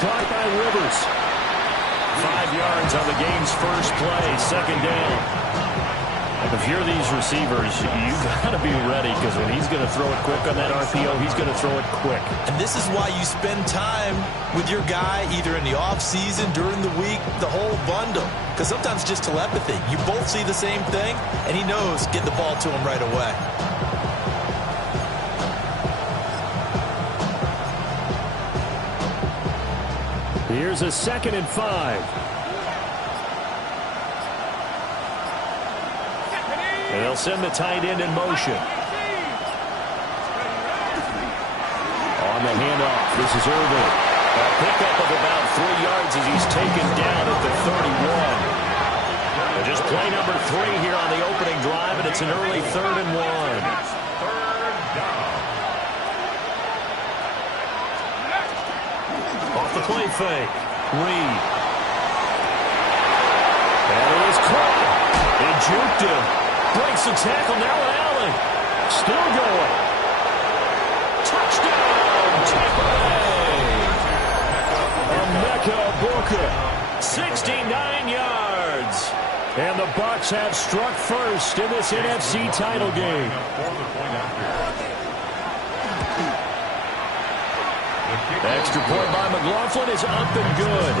caught by Rivers. 5 yards on the game's first play, second down. If you're these receivers, you've got to be ready because when he's going to throw it quick on that RPO, he's going to throw it quick. And this is why you spend time with your guy either in the offseason, during the week, the whole bundle. Because sometimes it's just telepathy. You both see the same thing, and he knows get the ball to him right away. Here's a 2nd and 5. And they'll send the tight end in motion. On the handoff, this is Irvin. A pickup of about 3 yards as he's taken down at the 31. And just play number 3 here on the opening drive, and it's an early 3rd and 1. Off the play fake. Reed. And it is caught. It juked him. Breaks the tackle now with Allen. Still going. Touchdown, Tampa Bay. Emeka Booker. 69 yards. And the Bucs have struck first in this NFC title game. The extra point by McLaughlin is up and good.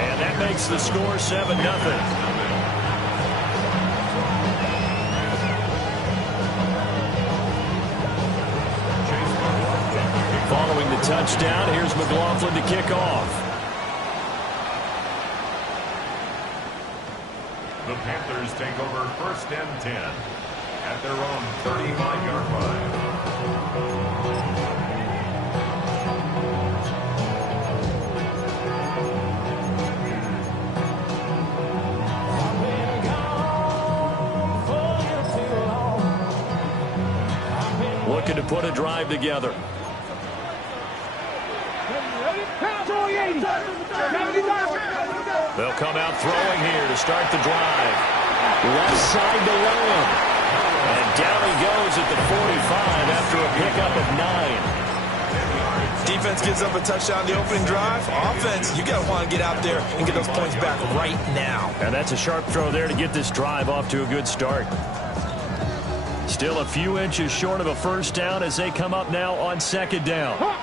And that makes the score 7-0. Following the touchdown, here's McLaughlin to kick off. The Panthers take over 1st and 10 at their own 35-yard line. Looking to put a drive together. They'll come out throwing here to start the drive. Left side to Lamb. And down he goes at the 45 after a pickup of 9. Defense gives up a touchdown the opening drive. Offense, you got to want to get out there and get those points back right now. And that's a sharp throw there to get this drive off to a good start. Still a few inches short of a first down as they come up now on 2nd down. On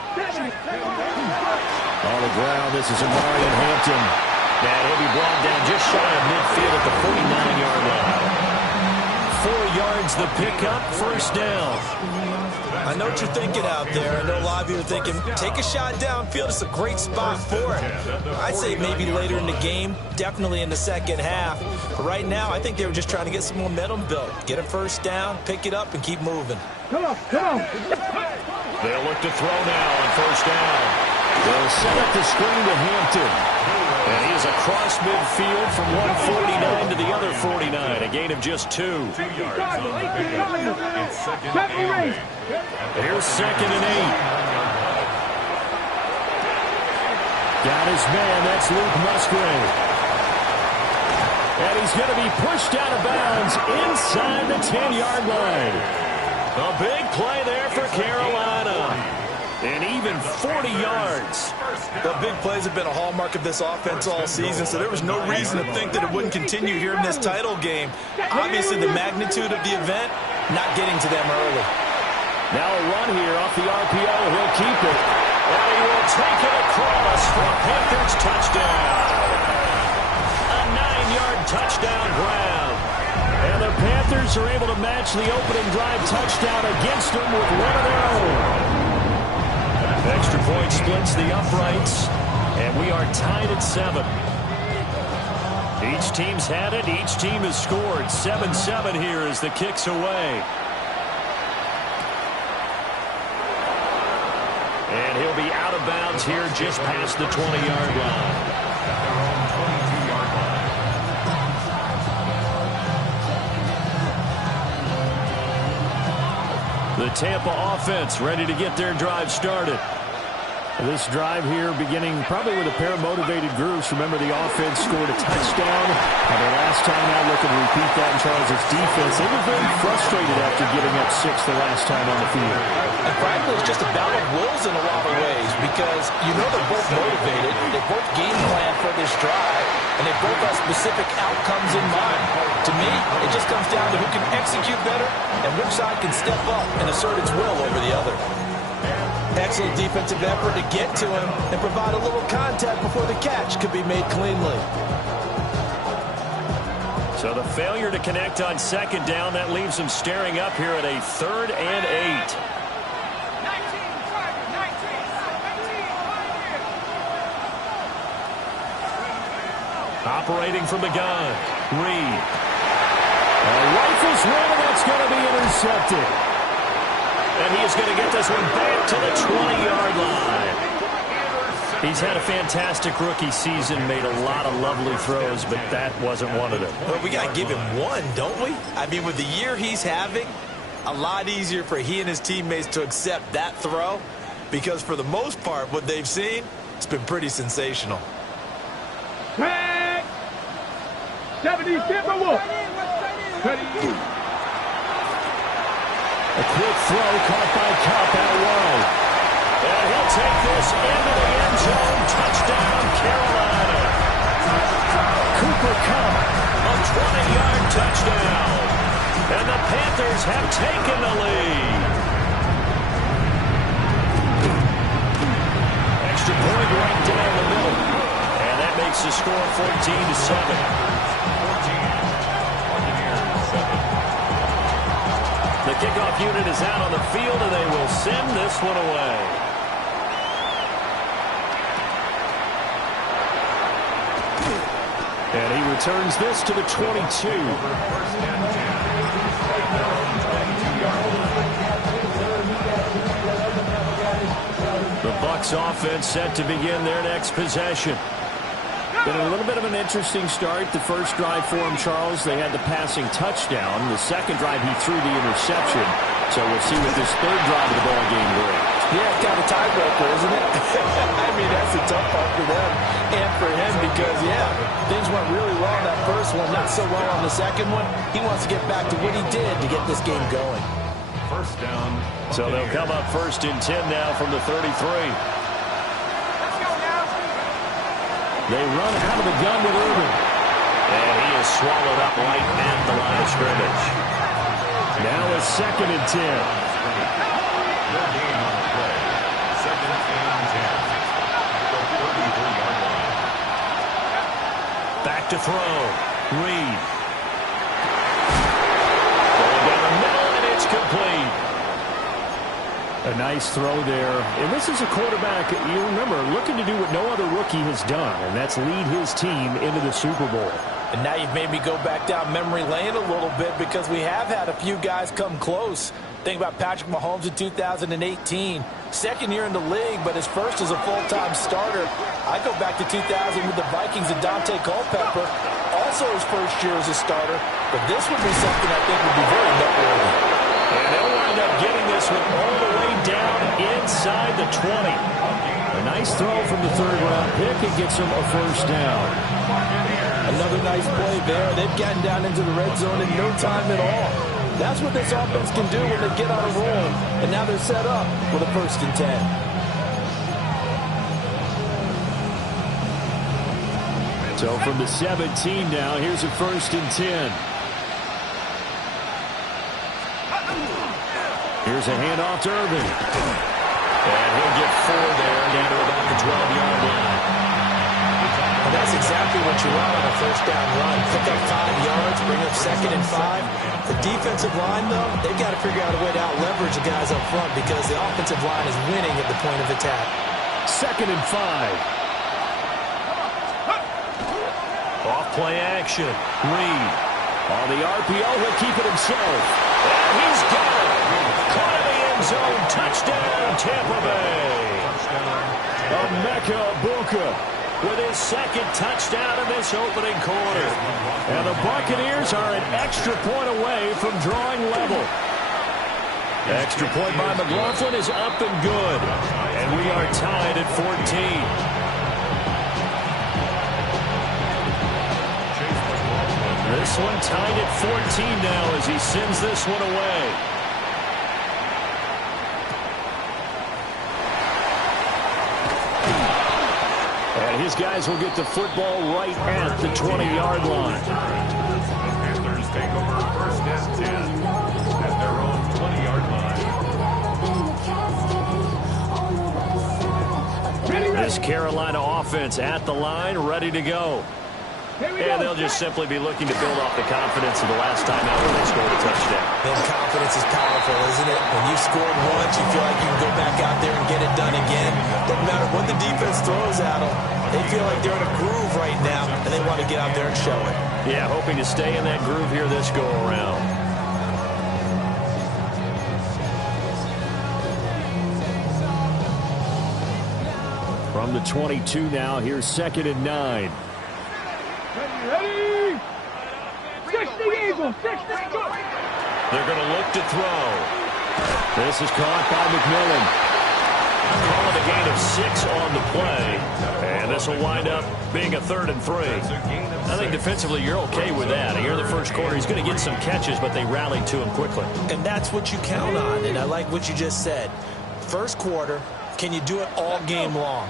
the ground, this is Amarian Hampton. And he'll be brought down just shy of midfield at the 49-yard line. 4 yards the pickup, first down. I know what you're thinking out there. I know a lot of you are thinking, take a shot downfield. It's a great spot for it. I'd say maybe later in the game, definitely in the second half. But right now, I think they were just trying to get some momentum built. Get a first down, pick it up, and keep moving. They'll look to throw now on first down. They'll set up the screen to Hampton. And he is across midfield from one 49 to the other 49. A gain of just 2. 2 yards on the pickup. It's 2nd and 8. Here's 2nd and 8. Got his man. That's Luke Musgrave. And he's going to be pushed out of bounds inside the 10-yard line. A big play there for Carolina. And even 40 yards. The big plays have been a hallmark of this offense all season, so there was no reason to think that it wouldn't continue here in this title game. Obviously, the magnitude of the event, not getting to them early. Now a run here off the RPO. He'll keep it. And he will take it across for a Panthers touchdown. A 9-yard touchdown grab. And the Panthers are able to match the opening drive touchdown against them with one of their own. Extra point splits the uprights, and we are tied at 7. Each team's had it. Each team has scored. 7-7 here as the kick's away. And he'll be out of bounds here just past the 20-yard line. The Tampa offense ready to get their drive started. This drive here beginning probably with a pair of motivated groups. Remember, the offense scored a touchdown. And the last time out, looking to repeat that in Charles' defense. They were very frustrated after giving up 6 the last time on the field. And frankly, it's just a battle of wills in a lot of ways because you know they're both motivated. They both game plan for this drive, and they both have specific outcomes in mind. To me, it just comes down to who can execute better and which side can step up and assert its will over the other. Excellent defensive effort to get to him and provide a little contact before the catch could be made cleanly. So the failure to connect on second down, that leaves him staring up here at a 3rd and 8. Operating from the gun, Reed. Rifles one, and that's going to be intercepted. And he is going to get this one back to the 20-yard line. He's had a fantastic rookie season, made a lot of lovely throws, but that wasn't one of them. Well, we got to give him one, don't we? I mean, with the year he's having, a lot easier for he and his teammates to accept that throw because for the most part, what they've seen, it's been pretty sensational. 70, step one. A quick throw caught by Cup out wide. And he'll take this into the end zone. Touchdown, Carolina. Cooper Cup, a 20-yard touchdown. And the Panthers have taken the lead. Extra point right down the middle. And that makes the score 14-7. The kickoff unit is out on the field, and they will send this one away. And he returns this to the 22. The Bucs offense set to begin their next possession. Been a little bit of an interesting start. The first drive for him, Charles, they had the passing touchdown. The second drive, he threw the interception. So we'll see what this third drive of the ball game brings. Yeah, it's kind of tiebreaker, isn't it? I mean, that's a tough part for them and for him because, yeah, things went really well on that first one, not so well on the second one. He wants to get back to what he did to get this game going. First down. So they'll come up 1st and 10 now from the 33. They run out of the gun with Urban. And he is swallowed up right at the line of scrimmage. Now it's 2nd and 10. Their game on the play. 2nd and 10. The 33-yard line. Back to throw. Reed. Going down the middle, and it's complete. A nice throw there. And this is a quarterback, you remember, looking to do what no other rookie has done, and that's lead his team into the Super Bowl. And now you've made me go back down memory lane a little bit because we have had a few guys come close. Think about Patrick Mahomes in 2018. Second year in the league, but his first as a full-time starter. I go back to 2000 with the Vikings and Dante Culpepper. Also his first year as a starter. But this would be something I think would be very noteworthy. And they'll wind up getting this one all the way down inside the 20. A nice throw from the third-round pick. It gets them a first down. Another nice play there. They've gotten down into the red zone in no time at all. That's what this offense can do when they get on a roll. And now they're set up for the 1st and 10. So from the 17 now, here's a 1st and 10. Here's a handoff to Irvin. And he'll get 4 there down to about the 12-yard line. And that's exactly what you want on a first down run. Pick up 5 yards, bring up 2nd and 5. The defensive line, though, they've got to figure out a way to out-leverage the guys up front because the offensive line is winning at the point of attack. 2nd and 5. Off play action. Reed. On the RPO, he'll keep it himself. And he's got it. Caught in the end zone. Touchdown, Tampa Bay. Emeka Egbuka with his 2nd touchdown in this opening quarter. And the Buccaneers are an extra point away from drawing level. Extra point by McLaughlin is up and good. And we are tied at 14. This one tied at 14 now as he sends this one away. And his guys will get the football right at the 20-yard line. The Panthers take over first and 10 at their own 20-yard line. This Carolina offense at the line, ready to go. And they'll just simply be looking to build off the confidence of the last time out when they scored a touchdown. And confidence is powerful, isn't it? When you've scored once, you feel like you can go back out there and get it done again. Doesn't matter what the defense throws at them. They feel like they're in a groove right now, and they want to get out there and show it. Yeah, hoping to stay in that groove here this go-around. From the 22 now, here's 2nd and 9. Ready? 60 Eagles, 60 go. They're going to look to throw. This is caught by McMillan. Calling a gain of 6 on the play. And this will wind up being a 3rd and 3. I think defensively you're okay with that. Here in the first quarter, he's going to get some catches, but they rallied to him quickly. And that's what you count on, and I like what you just said. First quarter, can you do it all game long?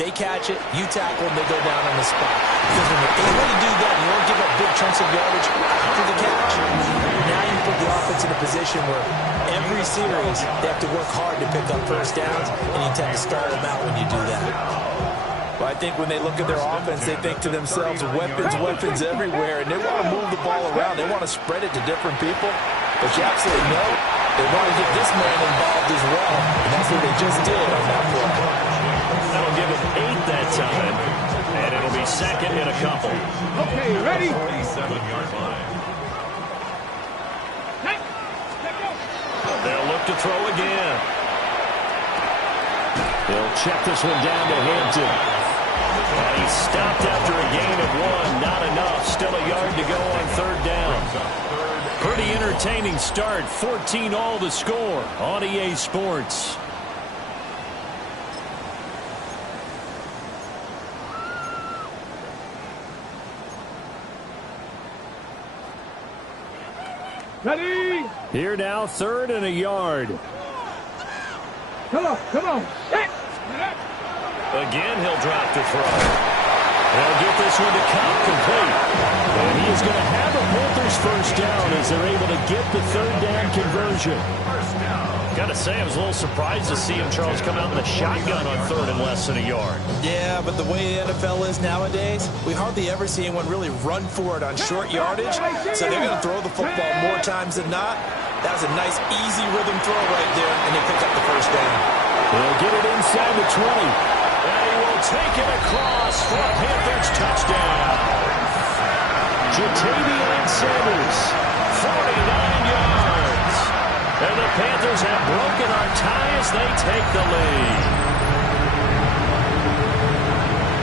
They catch it, you tackle them, they go down on the spot. Because when you're able to do that, you don't give up big chunks of yardage after the catch. Now you put the offense in a position where every series they have to work hard to pick up first downs, and you tend to stall them out when you do that. Well, I think when they look at their offense, they think to themselves, weapons everywhere, and they want to move the ball around. They want to spread it to different people. But you absolutely know they want to get this man involved as well, and that's what they just did on that play. That'll give him 8 that time, and it'll be 2nd and a couple. Okay, ready? 47-yard line. They'll look to throw again. They'll check this one down to Hampton. And he stopped after a gain of 1. Not enough. Still a yard to go on 3rd down. Pretty entertaining start. 14 all the score on EA Sports. Ready? Here now, 3rd and a yard. Come on. Hit. Again, he'll drop to throw. They'll get this one to Cobb complete. And he is going to have a Panthers first down as they're able to get the 3rd down conversion. Got to say, I was a little surprised to see him, Charles, come out in the shotgun on 3rd and less than a yard. Yeah, but the way the NFL is nowadays, we hardly ever see anyone really run for it on short yardage. So they're going to throw the football more times than not. That was a nice, easy rhythm throw right there, and they pick up the first down. They'll get it inside the 20. And he will take it across for a Panthers touchdown. Jatavion Sanders, 49 yards. And the Panthers have broken our tie as they take the lead.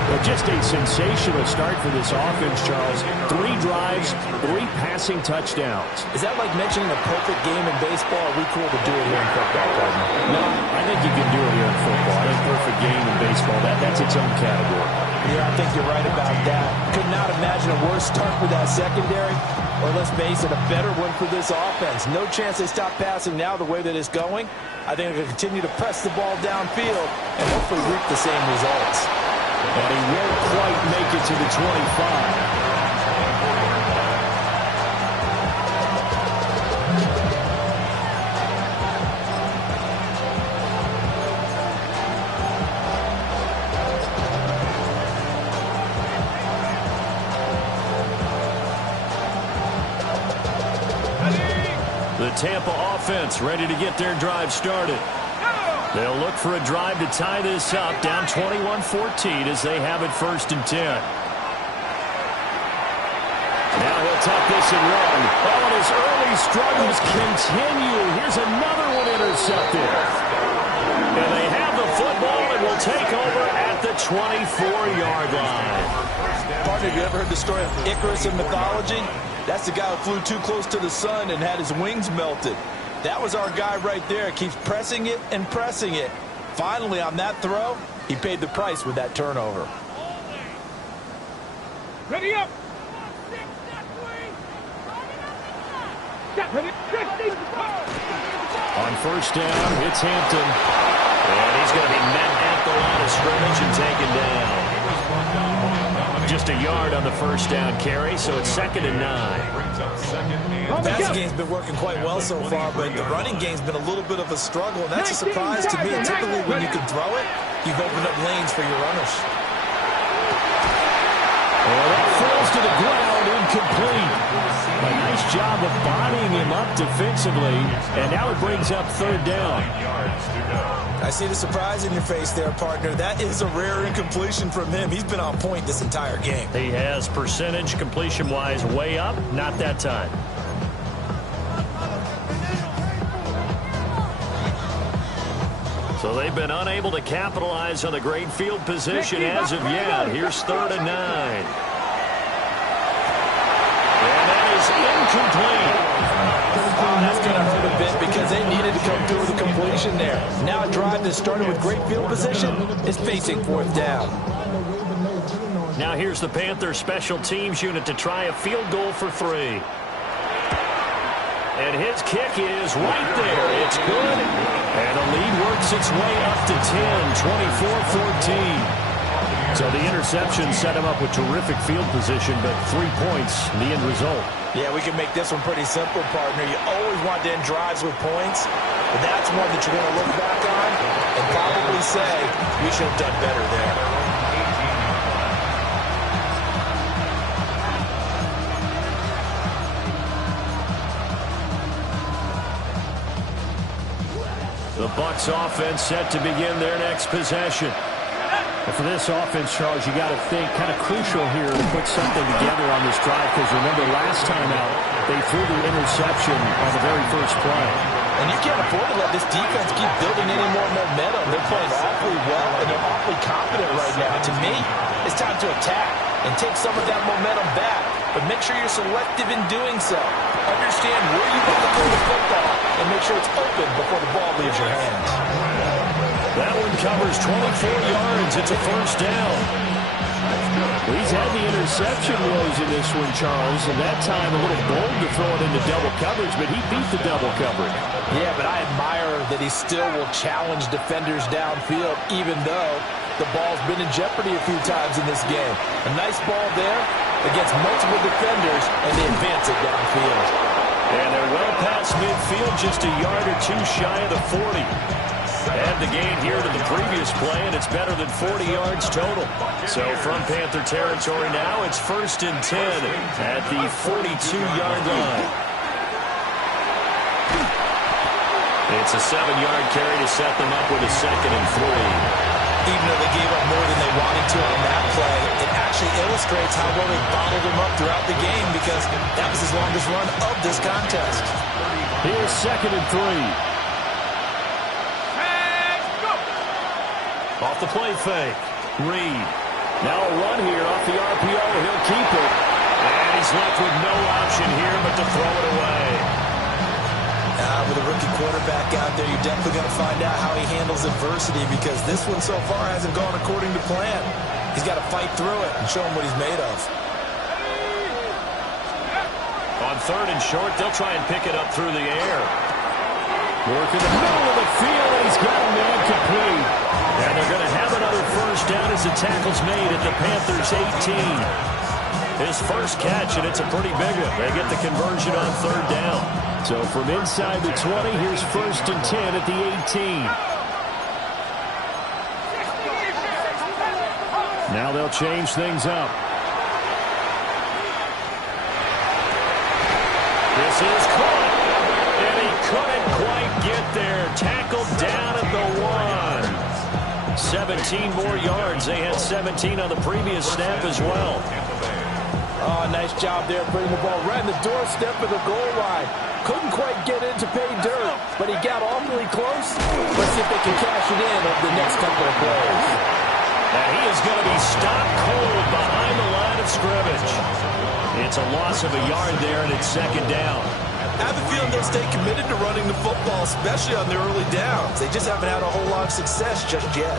Well, just a sensational start for this offense, Charles. 3 drives, 3 passing touchdowns. Is that like mentioning a perfect game in baseball? Or are we cool to do it here in football, Gardner? No, I think you can do it here in football. I think perfect game in baseball, that's its own category. Yeah, I think you're right about that. Could not imagine a worse start for that secondary. Or let's face it, a better one for this offense. No chance they stop passing now the way that it's going. I think they'll continue to press the ball downfield and hopefully reap the same results. And he won't quite make it to the 25. The Tampa offense ready to get their drive started. They'll look for a drive to tie this up, down 21-14 as they have it 1st and 10. Now he'll tuck this and run. Oh, and his early struggles continue. Here's another one intercepted. And they have the football and will take over at the 24-yard line. Partner, have you ever heard the story of Icarus in mythology? That's the guy who flew too close to the sun and had his wings melted. That was our guy right there. Keeps pressing it and pressing it. Finally, on that throw, he paid the price with that turnover. Ready up. On first down, it's Hampton. And he's going to be met at the line of scrimmage and taken down. Just a yard on the first down carry, so it's 2nd and 9. The passing game's been working quite well so far, but the running game's been a little bit of a struggle, and that's a surprise to me. Typically, when you can throw it, you've opened up lanes for your runners. Well, that falls to the ground, incomplete. A nice job of bodying him up defensively, and now it brings up 3rd down. I see the surprise in your face there, partner. That is a rare incompletion from him. He's been on point this entire game. He has percentage completion-wise way up, not that time. So they've been unable to capitalize on the great field position as of yet. Here's 3rd and 9. And that is incomplete. Oh, that's going to hurt a bit because they needed to come through with a completion there. Now a drive that started with great field position is facing 4th down. Now here's the Panthers special teams unit to try a field goal for 3. And his kick is right there. It's good. And the lead works its way up to 10, 24-14. So the interception set him up with terrific field position, but 3 points, the end result. Yeah, we can make this one pretty simple, partner. You always want to end drives with points, but that's one that you're going to look back on and probably say, we should have done better there. The Bucs offense set to begin their next possession. And for this offense, Charles, you got to think kind of crucial here to put something together on this drive, because remember last time out, they threw the interception on the very first play. And you can't afford to let this defense keep building any more momentum. They're playing awfully well, and they're awfully confident right now. To me, it's time to attack and take some of that momentum back. But make sure you're selective in doing so. Understand where you want to throw the football and make sure it's open before the ball leaves your hands. That one covers 24 yards. It's a first down. Well, he's had the interception woes in this one, Charles, and that time a little bold to throw it into double coverage, but he beat the double coverage. Yeah, but I admire that he still will challenge defenders downfield, even though the ball's been in jeopardy a few times in this game. A nice ball there against multiple defenders, and they advance it downfield. And they're well past midfield, just a yard or two shy of the 40. And the gain here to the previous play, and it's better than 40 yards total. So from Panther territory now, it's 1st and 10 at the 42-yard line. It's a 7-yard carry to set them up with a 2nd and 3. Even though they gave up more than they wanted to on that play, it actually illustrates how well they bottled him up throughout the game, because that was his longest run of this contest. Here's 2nd and 3. Off the play fake. Reed. Now a run here off the RPO. He'll keep it. And he's left with no option here but to throw it away. With a rookie quarterback out there, you're definitely going to find out how he handles adversity, because this one so far hasn't gone according to plan. He's got to fight through it and show him what he's made of. On 3rd and short, they'll try and pick it up through the air. Work in the middle of the field, and he's got a man complete. And they're going to have another first down as the tackle's made at the Panthers' 18. His first catch, and it's a pretty big one. They get the conversion on 3rd down. So from inside the 20, here's 1st and 10 at the 18. Now they'll change things up. This is caught, and he couldn't quite get there. Tackled down at the 1. 17 more yards. They had 17 on the previous snap as well. Oh, nice job there putting the ball right in the doorstep of the goal line. Couldn't quite get in to pay dirt, but he got awfully close. Let's see if they can cash it in over the next couple of plays. And he is going to be stopped cold behind the line of scrimmage. It's a loss of a yard there, and it's 2nd down. I have a feeling they'll stay committed to running the football, especially on the early downs. They just haven't had a whole lot of success just yet.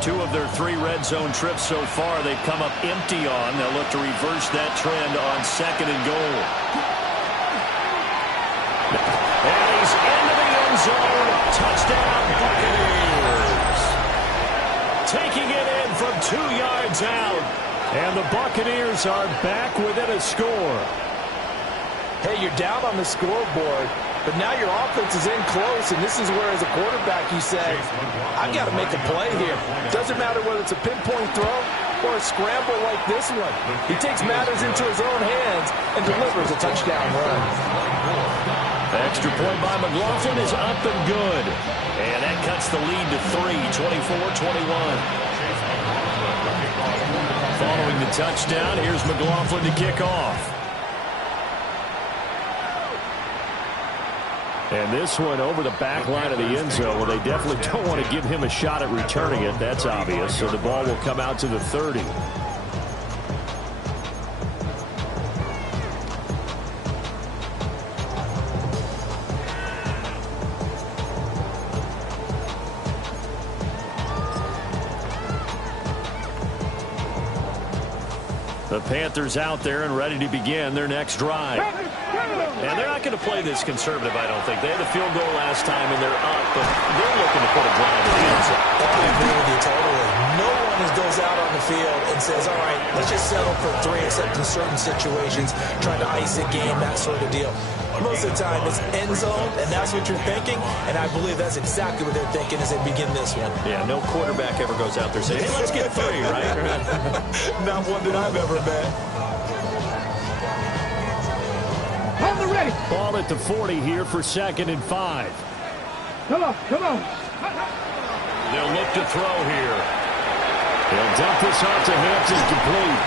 Two of their 3 red zone trips so far, they've come up empty on. They'll look to reverse that trend on 2nd and goal. And he's into the end zone. Touchdown, Buccaneers. Taking it in from 2 yards out. And the Buccaneers are back within a score. Hey, you're down on the scoreboard, but now your offense is in close, and this is where, as a quarterback, you say, I've got to make a play here. Doesn't matter whether it's a pinpoint throw or a scramble like this one. He takes matters into his own hands and delivers a touchdown run. Extra point by McLaughlin is up and good. And that cuts the lead to 3, 24-21. Following the touchdown, here's McLaughlin to kick off. And this one over the back line of the end zone. Well, they definitely don't want to give him a shot at returning it. That's obvious. So the ball will come out to the 30. The Panthers out there and ready to begin their next drive. And they're not going to play this conservative, I don't think. They had a field goal last time, and they're up, but they're looking to put a drive in the end zone. I agree with you totally. No one goes out on the field and says, all right, let's just settle for 3, except in certain situations, trying to ice a game, that sort of deal. Most of the time, it's end zone, and that's what you're thinking, and I believe that's exactly what they're thinking as they begin this one. Yeah, no quarterback ever goes out there saying, hey, let's get 3, right? Not one that I've ever met. Hold the ready. Ball at the 40 here for 2nd and 5. Come on, come on. They'll look to throw here. He'll dump this off to Hampton, complete.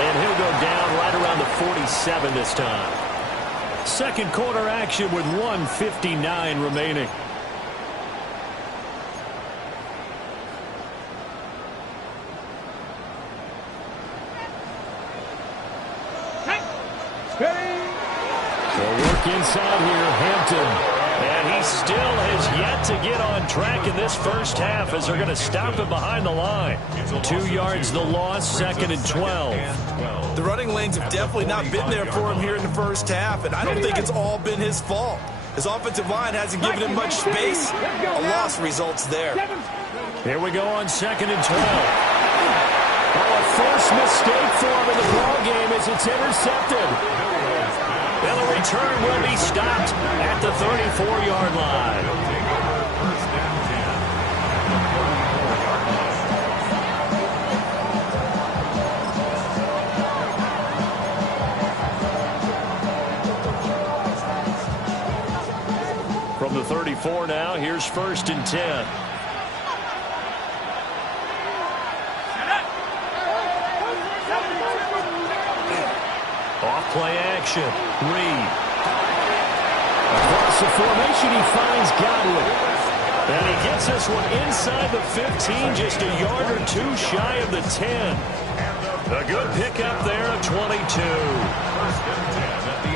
And he'll go down right around the 47 this time. Second quarter action with 1:59 remaining. They'll work inside here, Hampton. And he still has yet to get on track in this first half as they're going to stop him behind the line. 2 yards the loss, 2nd and 12. The running lanes have definitely not been there for him here in the first half, and I don't think it's all been his fault. His offensive line hasn't given him much space. A loss results there. Here we go on 2nd and 12. Oh, a first mistake for him in the ball game as it's intercepted. And the return will be stopped at the 34-yard line. From the 34 now, here's 1st and 10. Off-play action. Reed. Across the formation, he finds Godwin. And he gets this one inside the 15, just a yard or 2 shy of the 10. A good pickup there of 22.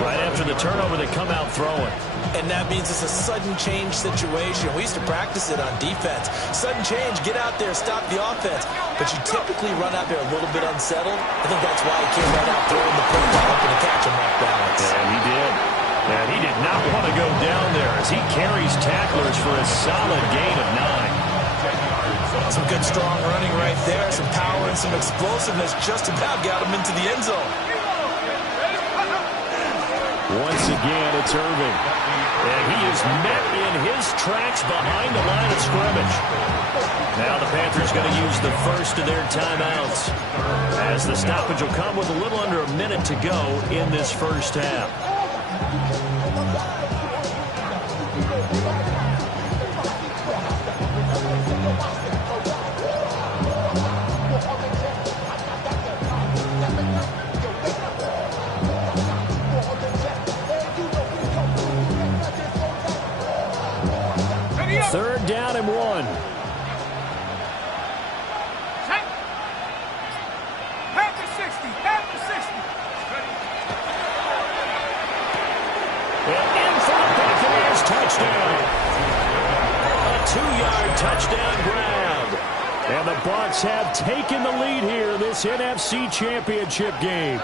Right after the turnover, they come out throwing. And that means it's a sudden change situation. We used to practice it on defense. Sudden change, get out there, stop the offense. But you typically run out there a little bit unsettled. I think that's why he came right out throwing the football, hoping to catch him off balance. And he did. And he did not want to go down there as he carries tacklers for a solid gain of 9. Some good strong running right there. Some power and some explosiveness just about got him into the end zone. Once again, it's Irving. And he is met in his tracks behind the line of scrimmage. Now the Panthers going to use the first of their timeouts, as the stoppage will come with a little under a minute to go in this first half. Third down and 1. In for the Buccaneers touchdown. A 2-yard touchdown grab. And the Bucs have taken the lead here in this NFC Championship game.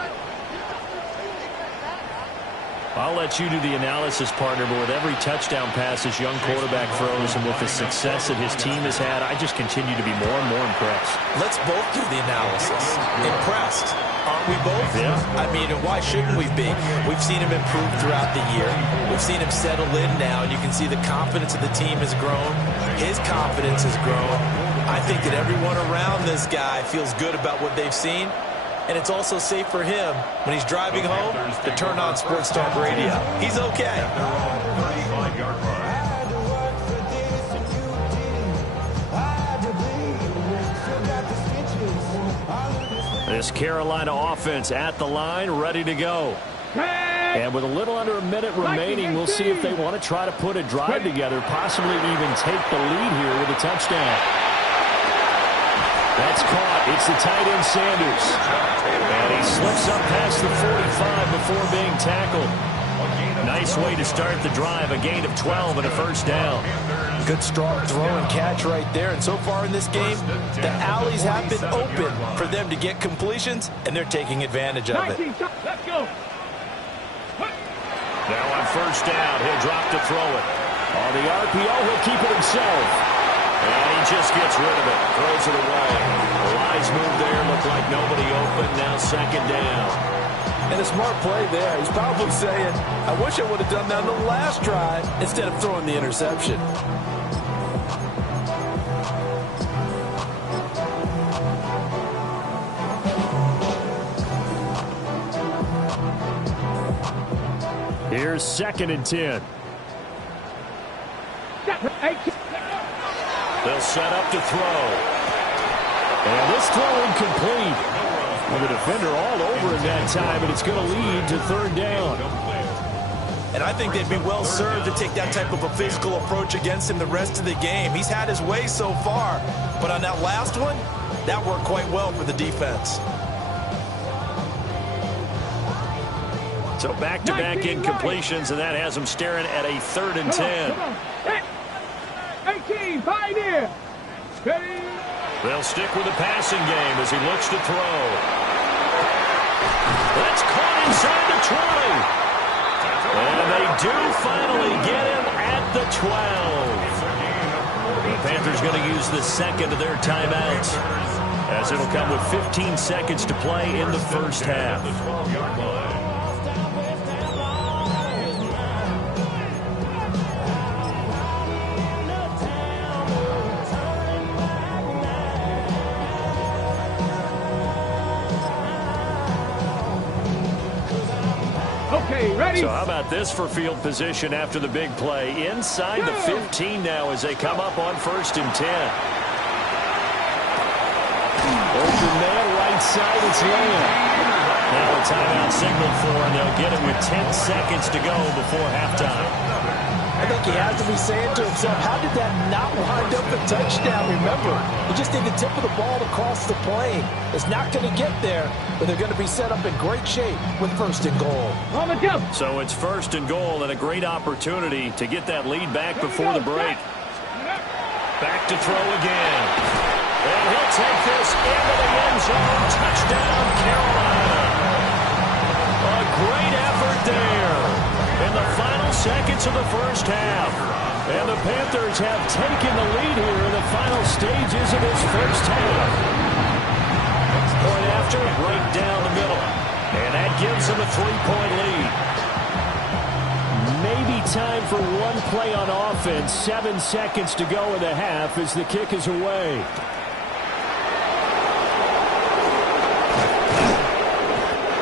I'll let you do the analysis, partner, but with every touchdown pass his young quarterback throws and with the success that his team has had, I just continue to be more and more impressed. Let's both do the analysis. Impressed. Aren't we both? Yeah. I mean, why shouldn't we be? We've seen him improve throughout the year. We've seen him settle in now, and you can see the confidence of the team has grown. His confidence has grown. I think that everyone around this guy feels good about what they've seen. And it's also safe for him when he's driving home to turn on Sports Talk Radio. He's okay. This Carolina offense at the line, ready to go. And with a little under a minute remaining, we'll see if they want to try to put a drive together, possibly even take the lead here with a touchdown. That's caught. It's the tight end Sanders. And he slips up past the 45 before being tackled. Nice way to start the drive. A gain of 12 and a first down. Good strong throw and catch right there. And so far in this game, the alleys have been open for them to get completions, and they're taking advantage of it. Let's go. Now on first down, he'll drop to throw it. On the RPO, he'll keep it himself. And he just gets rid of it. Throws it away. The Lions move there. Looked like nobody open. Now second down. And a smart play there. He's probably saying, I wish I would have done that on the last drive instead of throwing the interception. Here's second and 10. They'll set up to throw. And this throw incomplete. With the defender all over in that time, and it's going to lead to third down. And I think they'd be well served to take that type of a physical approach against him the rest of the game. He's had his way so far, but on that last one, that worked quite well for the defense. So back-to-back incompletions, and that has him staring at a third and 10. 18, Pioneer. Ready. They'll stick with the passing game as he looks to throw. That's caught inside the 20. And they do finally get him at the 12. The Panthers going to use the second of their timeouts, as it'll come with 15 seconds to play in the first half. Ready? So how about this for field position after the big play? Inside the 15 now as they come up on first and 10. Open man, right side, it's Lamb. Now a timeout signal for, and they'll get it with 10 seconds to go before halftime. I think he has to be saying to himself, how did that not wind up a touchdown? Remember, he just need the tip of the ball to cross the plane. It's not going to get there, but they're going to be set up in great shape with first and goal. On the jump. So it's first and goal and a great opportunity to get that lead back before the break. Back to throw again. And he'll take this into the end zone. Touchdown, Carolina. A great effort there in the final seconds of the first half. And the Panthers have taken the lead here in the final stages of this first half. Point after, right down the middle. And that gives them a 3-point lead. Maybe time for one play on offense. 7 seconds to go in the half as the kick is away.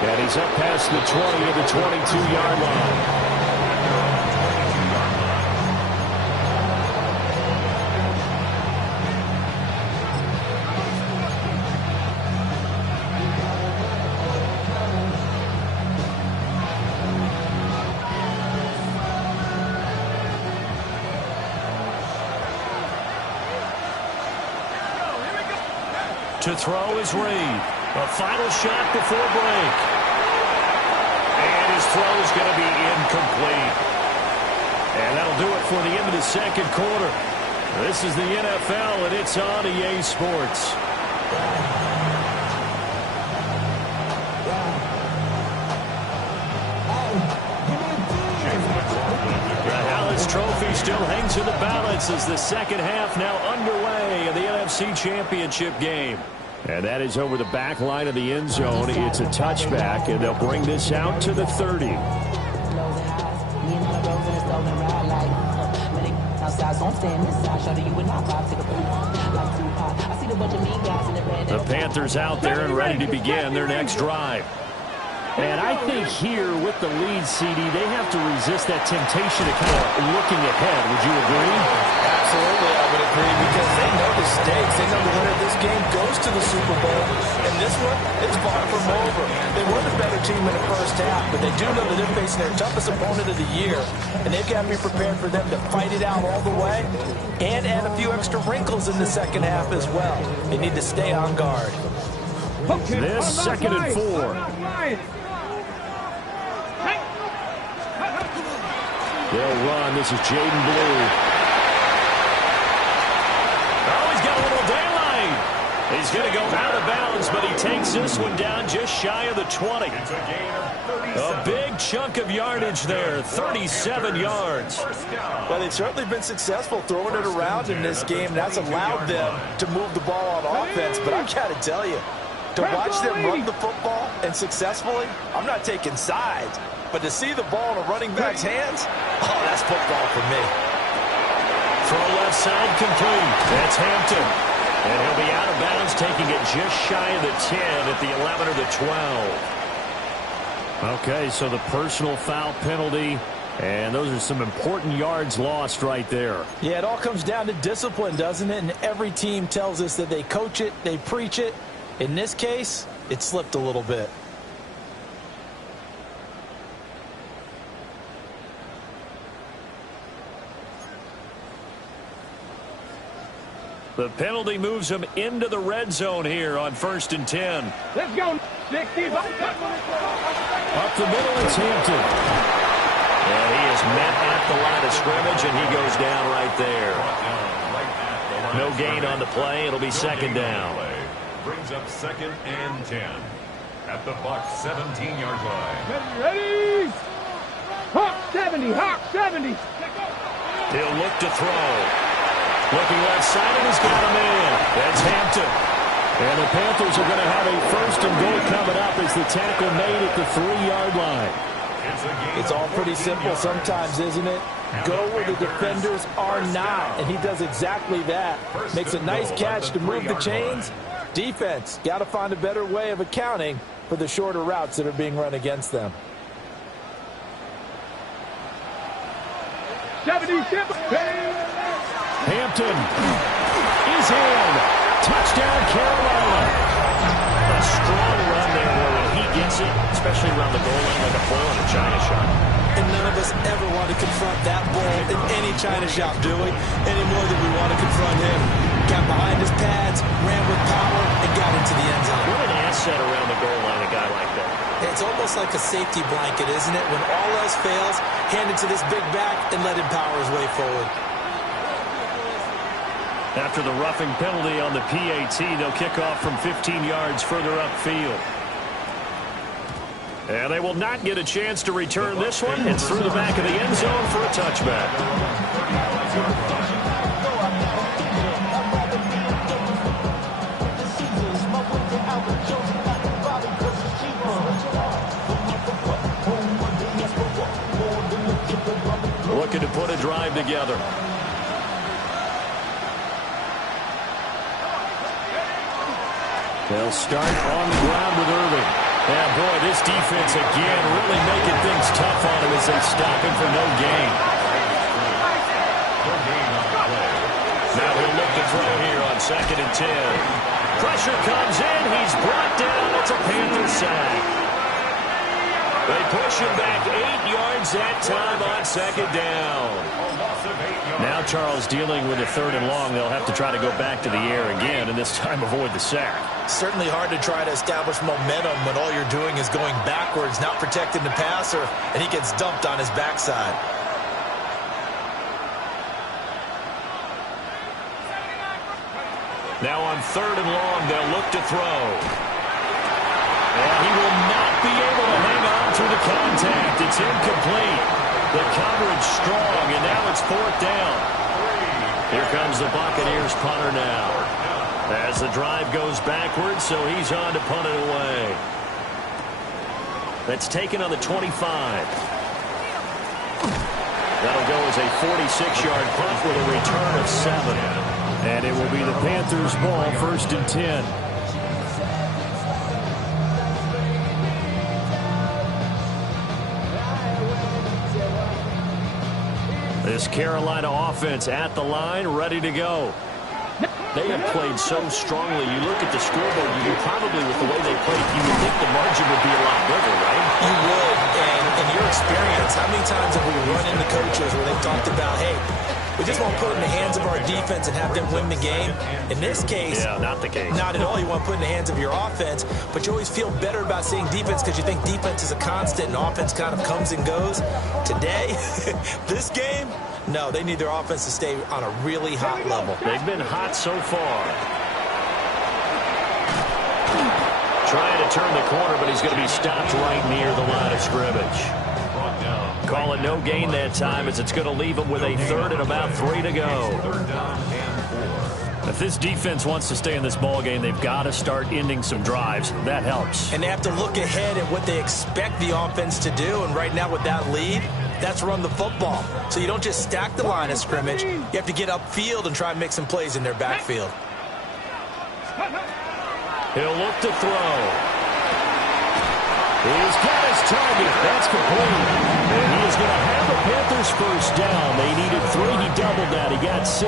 And he's up past the 20 of the 22-yard line. To throw is Reed. A final shot before break. And his throw is going to be incomplete. And that'll do it for the end of the second quarter. This is the NFL, and it's on EA Sports. Trophy still hangs in the balance as the second half now underway in the NFC Championship game. And that is over the back line of the end zone. It's a touchback, and they'll bring this out to the 30. The Panthers out there and ready to begin their next drive. And I think here with the lead, CD, they have to resist that temptation of kind of looking ahead. Would you agree? Absolutely, I would agree, because they know the stakes. They know the winner of this game goes to the Super Bowl. And this one, it's far from over. They were the better team in the first half, but they do know that they're facing their toughest opponent of the year. And they've got to be prepared for them to fight it out all the way and add a few extra wrinkles in the second half as well. They need to stay on guard. This second and 4. They'll run. This is Jaden Blue. Oh, he's got a little daylight. He's going to go out of bounds, but he takes this one down just shy of the 20. A big chunk of yardage there, 37 yards. Well, they've certainly been successful throwing it around in this game. That's allowed them to move the ball on offense. But I've got to tell you, to watch them run the football and successfully, I'm not taking sides. But to see the ball in a running back's hands, oh, that's football for me. Throw left side complete. That's Hampton. And he'll be out of bounds, taking it just shy of the 10 at the 11 or the 12. Okay, so the personal foul penalty, and those are some important yards lost right there. Yeah, it all comes down to discipline, doesn't it? And every team tells us that they coach it, they preach it. In this case, it slipped a little bit. The penalty moves him into the red zone here on 1st and 10. Let's go. 60. Up the middle, it's Hampton. And he is met at the line of scrimmage, and he goes down right there. No gain on the play. It'll be second down. Brings up 2nd and 10 at the Bucs 17-yard line. Ready? Hawk 70. Hawk 70. He'll look to throw. Looking left side, and he's got him in. That's Hampton. And the Panthers are going to have a 1st and goal coming up as the tackle made at the 3-yard line. It's all pretty simple sometimes, isn't it? Go where the defenders are not, and he does exactly that. Makes a nice catch to move the chains. Defense, got to find a better way of accounting for the shorter routes that are being run against them. 77. Hampton is in. Touchdown, Carolina. A strong run there where when he gets it, especially around the goal line like a bull in a China shop. And none of us ever want to confront that bull in any China shop, do we? Any more than we want to confront him. Got behind his pads, ran with power, and got into the end zone. What an asset around the goal line, a guy like that. It's almost like a safety blanket, isn't it? When all else fails, hand it to this big back and let him power his way forward. After the roughing penalty on the PAT, they'll kick off from 15 yards further upfield. And they will not get a chance to return this one. It's through the back of the end zone for a touchback. Looking to put a drive together. They'll start on the ground with Irving. Yeah, boy, this defense again really making things tough on him as they stop him for no gain. Now he'll look to throw here on 2nd and 10. Pressure comes in. He's brought down. It's a Panther sack. They push him back 8 yards that time on second down. Now Charles dealing with a 3rd and long. They'll have to try to go back to the air again, and this time avoid the sack. Certainly hard to try to establish momentum when all you're doing is going backwards, not protecting the passer, and he gets dumped on his backside. Now on 3rd and long, they'll look to throw. And he will not be able to hang on through the contact. It's incomplete. The coverage strong, and now it's 4th down. Here comes the Buccaneers punter now. As the drive goes backwards, so he's on to punt it away. That's taken on the 25. That'll go as a 46-yard punt with a return of 7. And it will be the Panthers' ball, 1st and 10. This Carolina offense at the line, ready to go. They have played so strongly. You look at the scoreboard, you probably, with the way they played, you would think the margin would be a lot bigger, right? You would, and in your experience, how many times have we run into coaches where they've talked about, hey, we just want to put it in the hands of our defense and have them win the game? In this case, yeah, not the case. Not at all. You want to put it in the hands of your offense, but you always feel better about seeing defense because you think defense is a constant and offense kind of comes and goes. Today, this game, no, they need their offense to stay on a really hot level. They've been hot so far. Trying to turn the corner, but he's going to be stopped right near the line of scrimmage. Call it no gain that time, as it's going to leave him with a 3rd and about 3 to go. If this defense wants to stay in this ball game, they've got to start ending some drives. That helps. And they have to look ahead at what they expect the offense to do. And right now with that lead, that's run the football. So you don't just stack the line of scrimmage. You have to get upfield and try and make some plays in their backfield. He'll look to throw. He's got his target. That's complete. And he is going to have the Panthers 1st down. They needed 3. He doubled that. He got 6.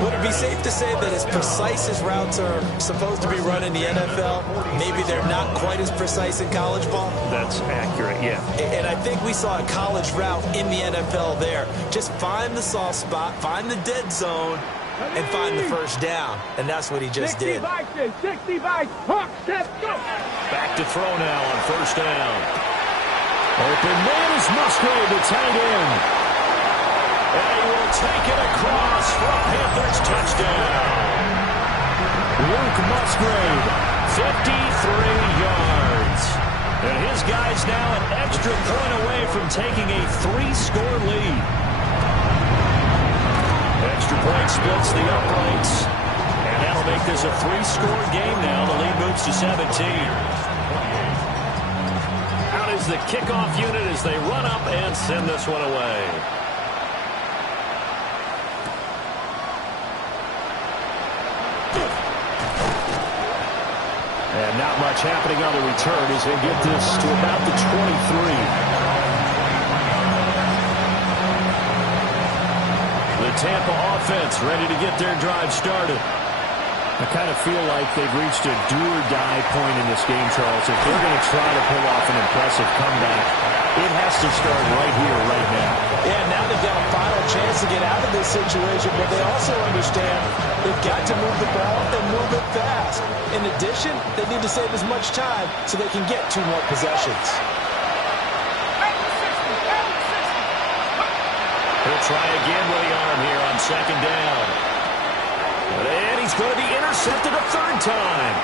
Would it be safe to say that as precise as routes are supposed to be run in the NFL, maybe they're not quite as precise in college ball? That's accurate, yeah. And I think we saw a college route in the NFL there. Just find the soft spot, find the dead zone, and find the 1st down. And that's what he just did. 65, Hawk, step, go! Back to throw now on 1st down. Open man is Musgrave, the tight end. And he will take it across for a Panthers touchdown. Luke Musgrave, 53 yards. And his guy's now an extra point away from taking a 3-score lead. Extra point splits the uprights. And that'll make this a 3-score game now. The lead moves to 17. Out is the kickoff unit as they run up and send this one away. And not much happening on the return as they get this to about the 23. The Tampa offense ready to get their drive started. I kind of feel like they've reached a do-or-die point in this game, Charles. If they're going to try to pull off an impressive comeback, it has to start right here, right now. Yeah, now they've got a final chance to get out of this situation, but they also understand they've got to move the ball and move it fast. In addition, they need to save as much time so they can get 2 more possessions. He'll try again with the arm here on 2nd down. And he's going to be intercepted a 3rd time.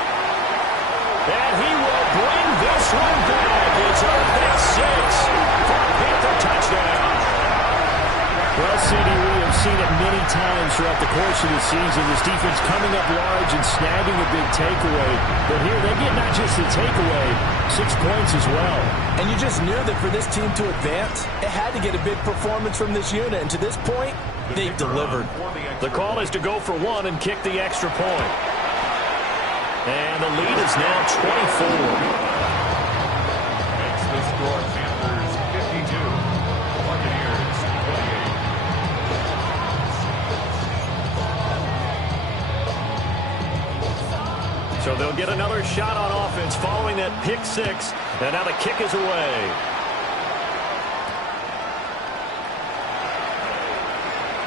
And he will bring this one back. It's a pick 6 for a Panther touchdown. Well, CD, we have seen it many times throughout the course of the season. This defense coming up large and snagging a big takeaway. But here they get not just the takeaway, 6 points as well. And you just knew that for this team to advance, it had to get a big performance from this unit. And to this point, they've delivered. The call is to go for 1 and kick the extra point. And the lead is now 24. Makes the score Panthers 52. Buccaneers 28. So they'll get another shot on offense following that pick six. And now the kick is away.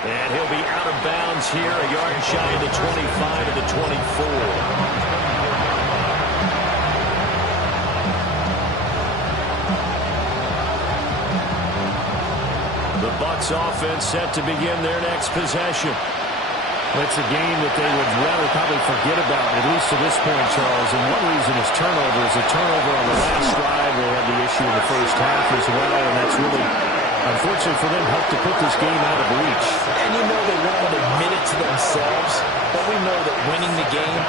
And he'll be out of bounds here, a yard shy of the 25 to the 24. The Bucs offense set to begin their next possession. It's a game that they would rather probably forget about, at least to this point, Charles. And one reason is turnovers. A turnover on the last drive. They had the issue in the first half as well, and that's really, unfortunately for them, helped to put this game out of reach. And you know they won't admit it to themselves, but we know that winning the game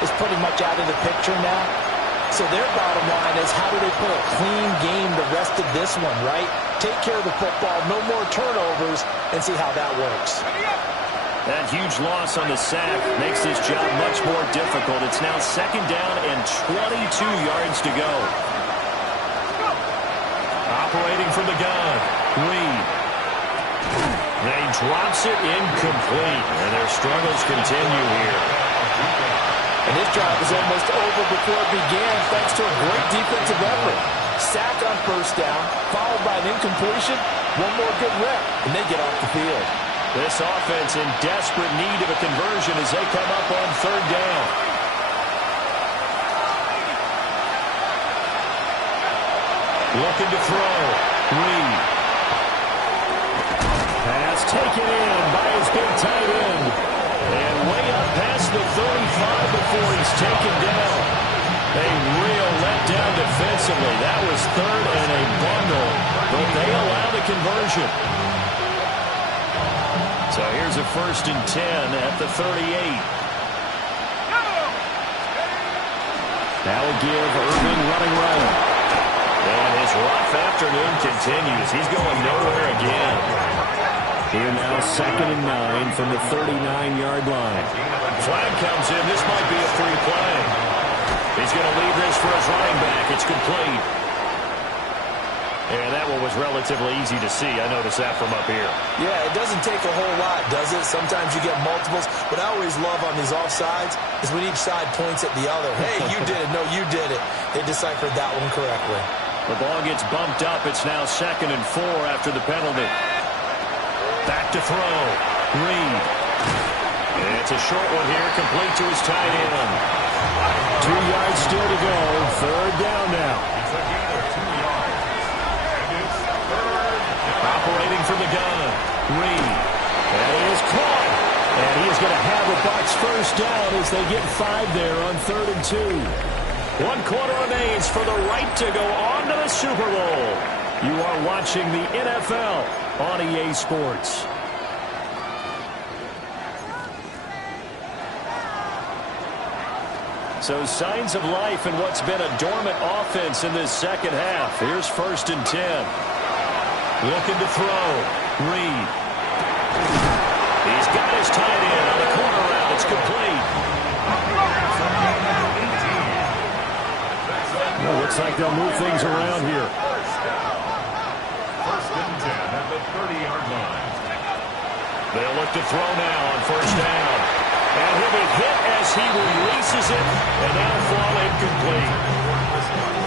is pretty much out of the picture now. So their bottom line is, how do they put a clean game the rest of this one, right? Take care of the football, no more turnovers, and see how that works. That huge loss on the sack makes this job much more difficult. It's now second down and 22 yards to go. Operating from the gun, Reed. They drops it incomplete, and their struggles continue here. And this drive was almost over before it began thanks to a great defensive effort. Sack on first down, followed by an incompletion. One more good rep, and they get off the field. This offense in desperate need of a conversion as they come up on third down. Looking to throw. Reed. Pass taken in by his big tight end. And way up past the 35 before he's taken down. A real letdown defensively. That was third and a bundle, but they allow the conversion. So here's a 1st and 10 at the 38. Now will give Irving running right. And his rough afternoon continues. He's going nowhere again. Here now 2nd and 9 from the 39-yard line. Flag comes in. This might be a free play. He's going to leave this for his running back. It's complete. And that one was relatively easy to see. I noticed that from up here. Yeah, it doesn't take a whole lot, does it? Sometimes you get multiples. What I always love on these offsides is when each side points at the other. Hey, you did it. No, you did it. They deciphered that one correctly. The ball gets bumped up. It's now 2nd and 4 after the penalty. Back to throw. Reed. It's a short one here, complete to his tight end. 2 yards still to go. Third down now. Operating from the gun. Reed. That is caught. And he is going to have a Bucs first down as they get 5 there on 3rd and 2. 1 quarter remains for the right to go on to the Super Bowl. You are watching the NFL on EA Sports. So signs of life in what's been a dormant offense in this second half. Here's 1st and 10. Looking to throw. Reed. He's got his tight end on the corner route. It's complete. Well, looks like they'll move things around here. 1st and 10 at the 30-yard line. They'll look to throw now on first down. And he'll be hit as he releases it. And that'll fall incomplete.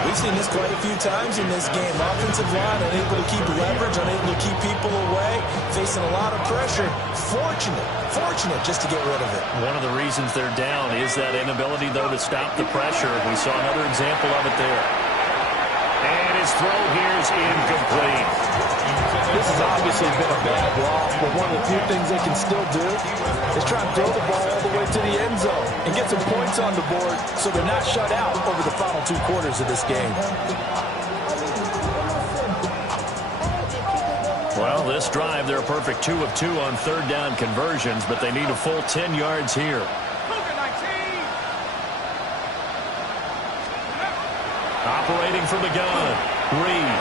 We've seen this quite a few times in this game. Offensive line unable to keep leverage, unable to keep people away, facing a lot of pressure. Fortunate just to get rid of it. One of the reasons they're down is that inability, though, to stop the pressure. We saw another example of it there. And his throw here is incomplete. This has obviously been a bad loss, but one of the few things they can still do is try and throw the ball all the way to the end zone and get some points on the board so they're not shut out over the final 2 quarters of this game. Well, this drive, they're a perfect 2 of 2 on third down conversions, but they need a full 10 yards here. Operating from the gun, Reed.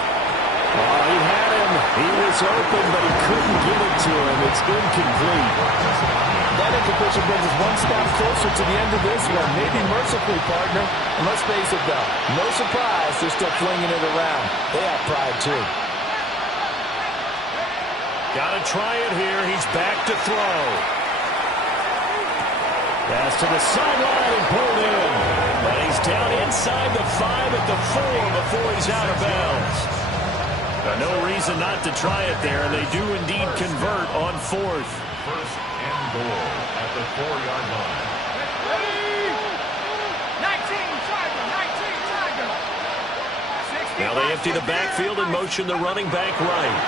Oh, he had him. He was open, but he couldn't get it to him. It's incomplete. That incompletion brings us one step closer to the end of this one. Maybe mercifully, partner. And let's face it, though. No surprise, they're still flinging it around. They have pride, too. Got to try it here. He's back to throw. Pass to the sideline and pulled in. down inside the 5 at the 4 before he's out of bounds. No reason not to try it there. They do indeed convert on 4th. First and goal at the 4-yard line. 19 Tiger. Now they empty the backfield and motion the running back right.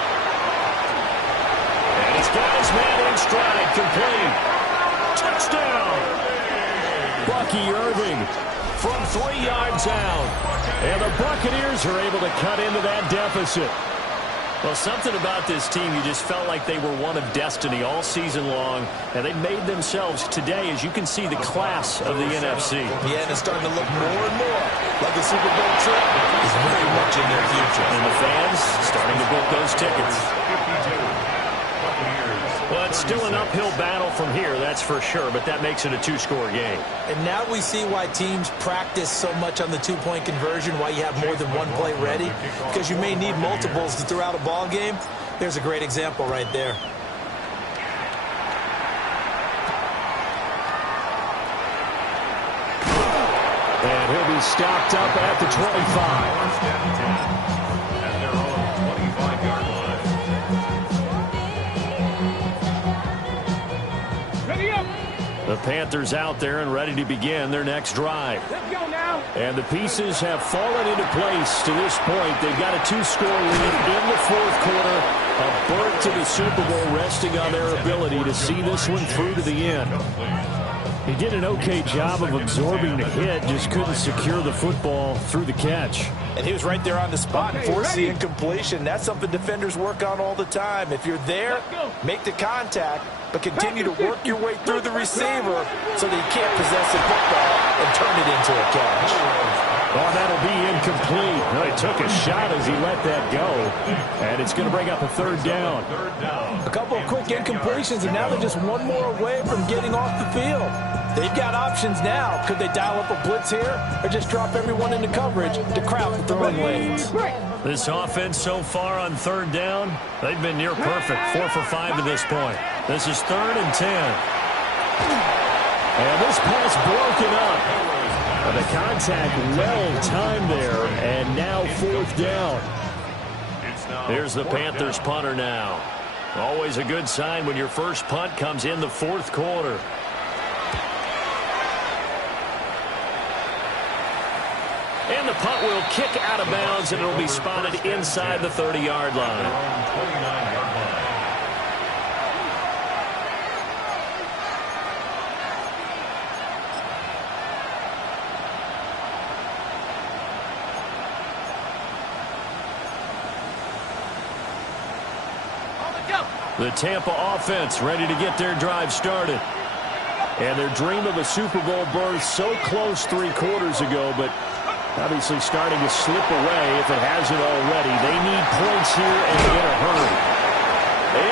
And he's got his man in stride, complete. Touchdown! Bucky Irving from 3 yards out. And the Buccaneers are able to cut into that deficit. Well, something about this team, you just felt like they were one of destiny all season long, and they made themselves today, as you can see, the class of the NFC. Yeah, and it's starting to look more and more like the Super Bowl trip is very much in their future. And the fans starting to book those tickets. 52. Buccaneers. Well, it's still an uphill battle from here, that's for sure, but that makes it a 2-score game. And now we see why teams practice so much on the 2-point conversion, why you have more than one play ready, because you may need multiples to throw out a ball game. There's a great example right there. And he'll be stopped up at the 25. First and 10 at their own 25-yard line. Ready up. The Panthers out there and ready to begin their next drive. Let's go now. And the pieces have fallen into place to this point. They've got a 2-score lead in the 4th quarter. A berth to the Super Bowl resting on their ability to see this one through to the end. He did an okay job of absorbing the hit, just couldn't secure the football through the catch. And he was right there on the spot and forced the incompletion. That's something defenders work on all the time. If you're there, make the contact, but continue to work your way through the receiver so that you can't possess the football and turn it into a catch. Oh, that'll be incomplete. No, he took a shot as he let that go. And it's going to bring up a 3rd down. A couple of quick incompletions, and now they're just one more away from getting off the field. They've got options now. Could they dial up a blitz here or just drop everyone into coverage to crowd the throwing lanes? This offense so far on 3rd down, they've been near perfect. 4 for 5 to this point. This is 3rd and 10. And this pass broken up. The contact well timed there, and now 4th down. Here's the Panthers punter now. Always a good sign when your first punt comes in the 4th quarter. And the punt will kick out of bounds, and it'll be spotted inside the 30-yard line. 29-yard line. The Tampa offense ready to get their drive started. And their dream of a Super Bowl berth so close 3 quarters ago, but obviously starting to slip away if it hasn't already. They need points here and in a hurry.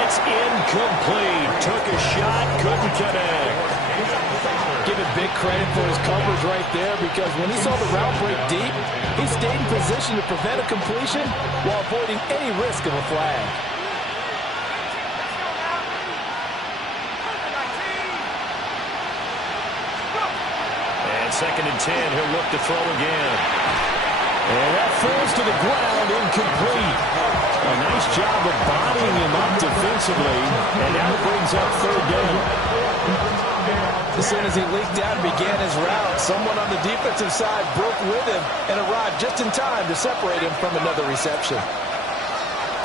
It's incomplete. Took a shot, couldn't connect. Give it big credit for his coverage right there, because when he saw the route break deep, he stayed in position to prevent a completion while avoiding any risk of a flag. Second and 10, he'll look to throw again. And that falls to the ground, incomplete. A nice job of bodying him up defensively, and now brings up 3rd down. As soon as he leaked out and began his route, someone on the defensive side broke with him and arrived just in time to separate him from another reception.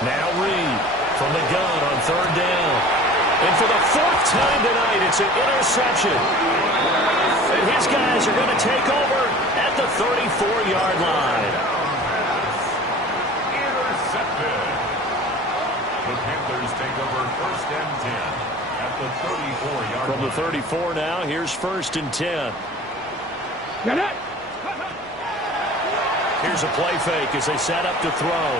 Now Reed from the gun on 3rd down. And for the 4th time tonight, it's an interception. And his guys are going to take over at the 34-yard line. Intercepted. The Panthers take over 1st and 10 at the 34-yard line. From the 34 now, here's 1st and 10. Here's a play fake as they set up to throw.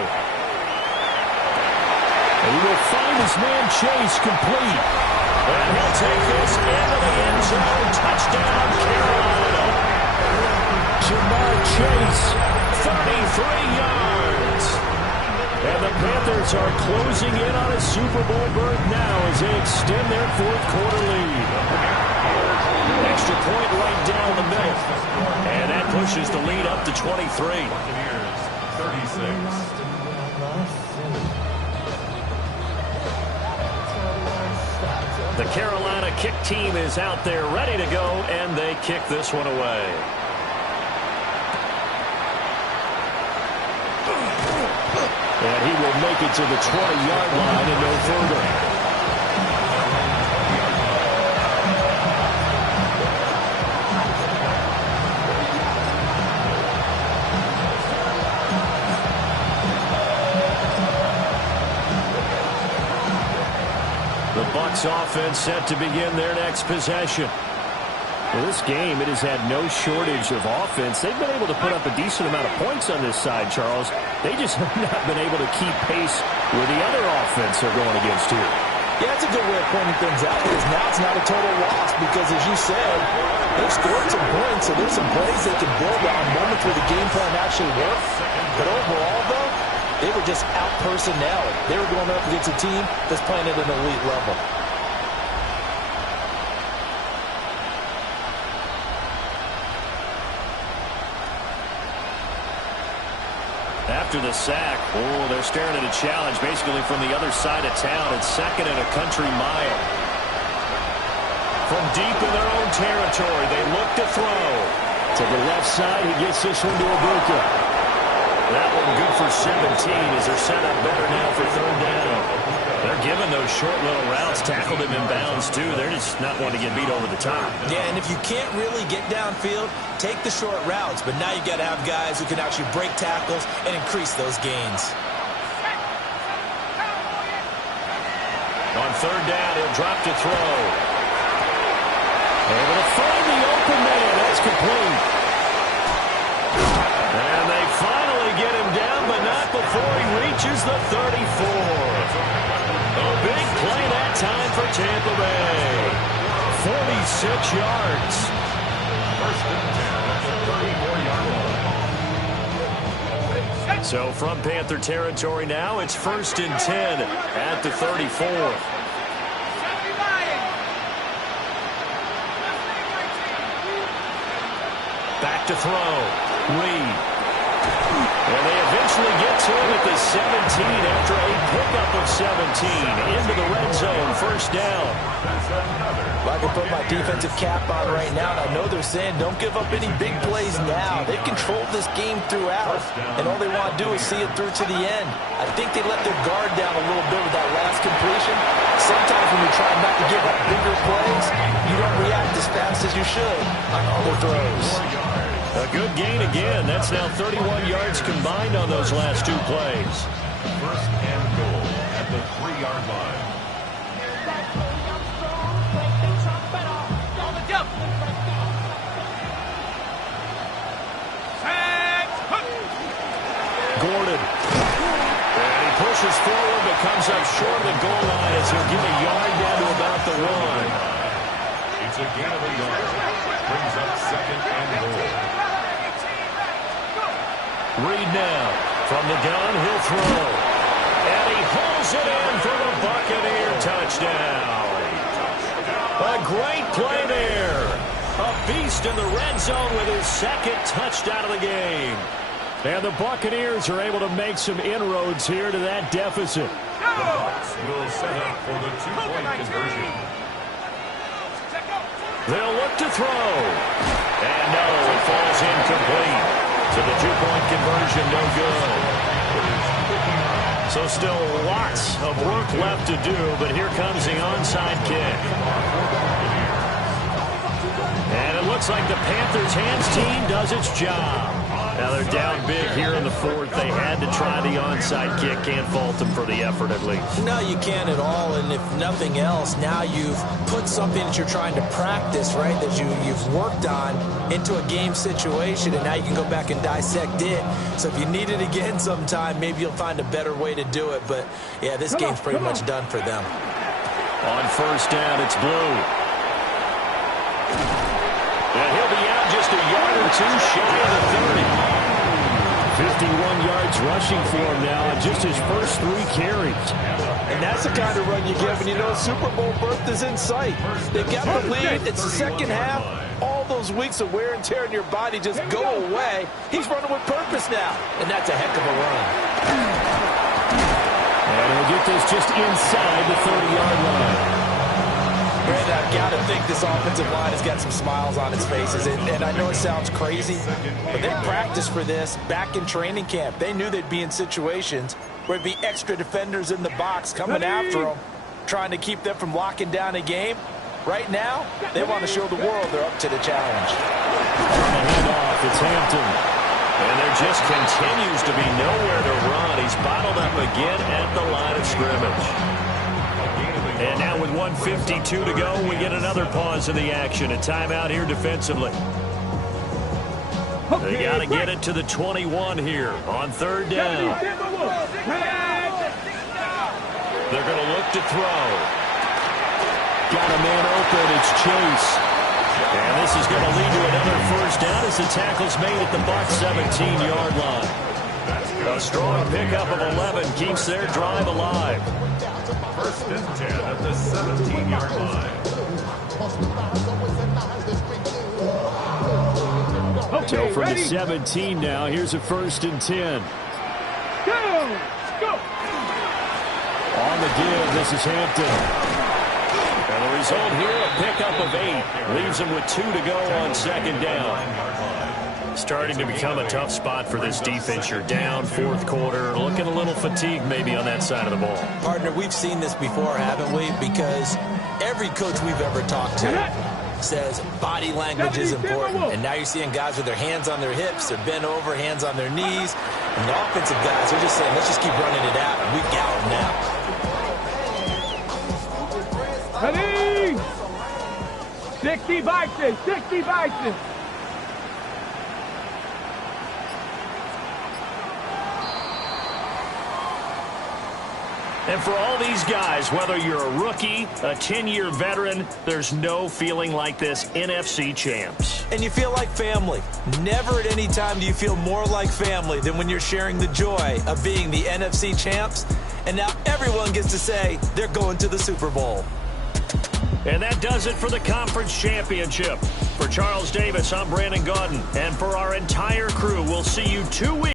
And he will find his man Chase complete. And he'll take this into the end zone. Touchdown, Carolina. Jamar Chase, 33 yards. And the Panthers are closing in on a Super Bowl berth now as they extend their 4th quarter lead. Extra point right down the middle. And that puts pushes the lead up to 23. Buccaneers, 36. The Carolina kick team is out there ready to go, and they kick this one away. And he will make it to the 20-yard line and no further. The Bucs offense set to begin their next possession. Well, this game, it has had no shortage of offense. They've been able to put up a decent amount of points on this side, Charles. They just have not been able to keep pace with the other offense they're going against here. Yeah, that's a good way of pointing things out, because now it's not a total loss, because as you said, they've scored some points, so there's some plays they can build on, moments where the game plan actually worked. But overall, though, they were just out-personnel. They were going up against a team that's playing at an elite level. After the sack, they're staring at a challenge basically from the other side of town. It's second and a country mile. From deep in their own territory, they look to throw. To the left side, he gets this one to Ibuka. That one good for 17 as they're set up better now for third down. They're giving those short little routes, tackled him in bounds too. They're just not wanting to get beat over the top. Yeah, and if you can't really get downfield, take the short routes. But now you got to have guys who can actually break tackles and increase those gains. On third down, he'll drop to throw. Able to find the open man. That's complete. And they finally get him down, but not before he reaches the 34. A big play that time for Tampa Bay. 46 yards. First and 10 at the 34-yard line. So from Panther territory now, it's first and 10 at the 34. Back to throw. Reed. And they eventually get to him at the 17 after a pickup of 17 into the red zone. First down. Well, I can put my defensive cap on right now, and I know they're saying don't give up any big plays now. They've controlled this game throughout, and all they want to do is see it through to the end. I think they let their guard down a little bit with that last completion. Sometimes when you try not to give up bigger plays, you don't react as fast as you should on other throws. A good gain again. That's now 31 yards combined on those last two plays. First and goal at the 3-yard line. Gordon. And he pushes forward, but comes up short of the goal line as he'll give a yard down to about the 1. It's a gain of a yard. Brings up second and goal. Reed now. From the gun, he'll throw. And he hauls it in for the Buccaneer touchdown. A great play there. A beast in the red zone with his second touchdown of the game. And the Buccaneers are able to make some inroads here to that deficit. The Bucs will set up for the 2-point conversion. They'll look to throw. And no, it falls incomplete. So the 2-point conversion, no good. So still lots of work left to do, but here comes the onside kick. And it looks like the Panthers' hands team does its job. Now they're down big here in the fourth. They had to try the onside kick. Can't fault them for the effort at least. No, you can't at all. And if nothing else, now you've put something that you're trying to practice, right, that you've worked on into a game situation, and now you can go back and dissect it. So if you need it again sometime, maybe you'll find a better way to do it. But, yeah, this game's pretty much done for them. On first down, it's Blue. And he'll be out just a yard or two shy of the 30. 51 yards rushing for him now on just his first 3 carries. And that's the kind of run you get when you know Super Bowl berth is in sight. They've got the lead. It's the second half. All those weeks of wear and tear in your body just go away. He's running with purpose now. And that's a heck of a run. And he'll get this just inside the 30-yard line. Brandon, I've got to think this offensive line has got some smiles on its faces. And I know it sounds crazy, but they practiced for this back in training camp. They knew they'd be in situations where there'd be extra defenders in the box coming after them, trying to keep them from locking down a game. Right now, they want to show the world they're up to the challenge. On the handoff, it's Hampton. And there just continues to be nowhere to run. He's bottled up again at the line of scrimmage. And now with 1:52 to go, we get another pause in the action. A timeout here defensively. They got to get it to the 21 here on 3rd down. They're going to look to throw. Got a man open. It's Chase. And this is going to lead to another first down as the tackle's made at the Bucs 17-yard line. A strong pickup of 11 keeps their drive alive. 1st and 10 at the 17-yard line. So from the 17 now, here's a 1st and 10. Go! On the give, this is Hampton. And the result here, a pickup of 8. Leaves them with 2 to go on 2nd down. Starting to become a tough spot for this defense. You're down 4th quarter, looking a little fatigued maybe on that side of the ball. Partner, we've seen this before, haven't we? Because every coach we've ever talked to says body language is important. And now you're seeing guys with their hands on their hips, they're bent over, hands on their knees. And the offensive guys are just saying, let's just keep running it out, and we've got them now. Ready? 60 Vikings, 60 Vikings. And for all these guys, whether you're a rookie, a 10-year veteran, there's no feeling like this NFC champs. And you feel like family. Never at any time do you feel more like family than when you're sharing the joy of being the NFC champs. And now everyone gets to say they're going to the Super Bowl. And that does it for the conference championship. For Charles Davis, I'm Brandon Gaudin. And for our entire crew, we'll see you 2 weeks.